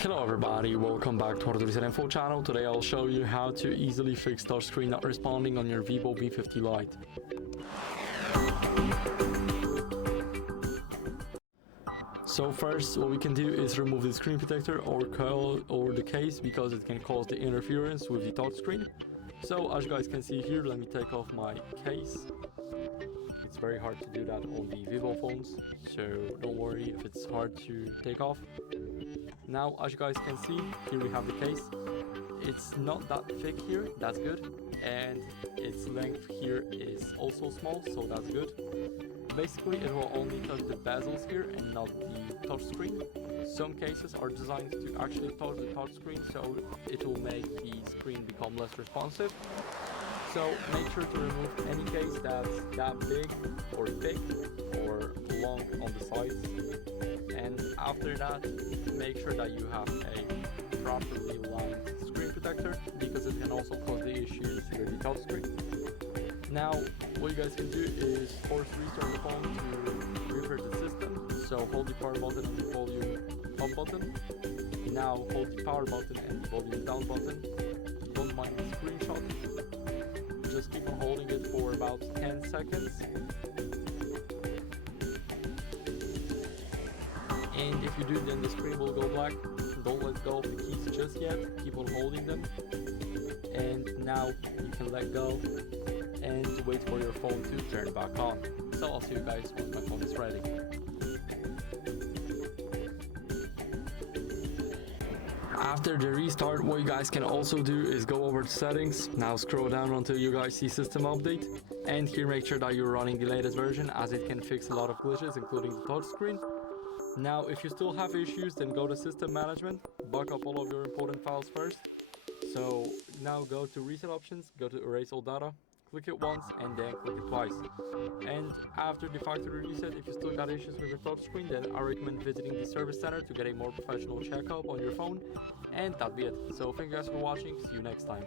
Hello everybody, welcome back to HardReset.Info channel. Today I'll show you how to easily fix touchscreen not responding on your VIVO V50 Lite. So first, what we can do is remove the screen protector or coil over the case because it can cause the interference with the touchscreen. So as you guys can see here, let me take off my case. It's very hard to do that on the VIVO phones, so don't worry if it's hard to take off. Now, as you guys can see, here we have the case. It's not that thick here, that's good. And its length here is also small, so that's good. Basically, it will only touch the bezels here and not the touchscreen. Some cases are designed to actually touch the touchscreen, so it will make the screen become less responsive. So make sure to remove any case that's that big or thick or long on the sides. And after that, make sure that you have a properly lined screen protector because it can also cause the issues with the touchscreen. Now, what you guys can do is force restart the phone to revert the system. So hold the power button and the volume up button. Now hold the power button and the volume down button. Don't mind the screenshot. Just keep on holding it for about 10 seconds. And if you do, then the screen will go black. Don't let go of the keys just yet. Keep on holding them. And now you can let go and wait for your phone to turn back on. So I'll see you guys once my phone is ready. After the restart, what you guys can also do is go over to settings. Now scroll down until you guys see system update. And here make sure that you're running the latest version as it can fix a lot of glitches, including the touchscreen. Now, if you still have issues, then go to system management, back up all of your important files first. So now go to reset options, go to erase all data, click it once and then click it twice. And after the factory reset, if you still got issues with your touchscreen, then I recommend visiting the service center to get a more professional checkup on your phone. And that'll be it. So thank you guys for watching, see you next time.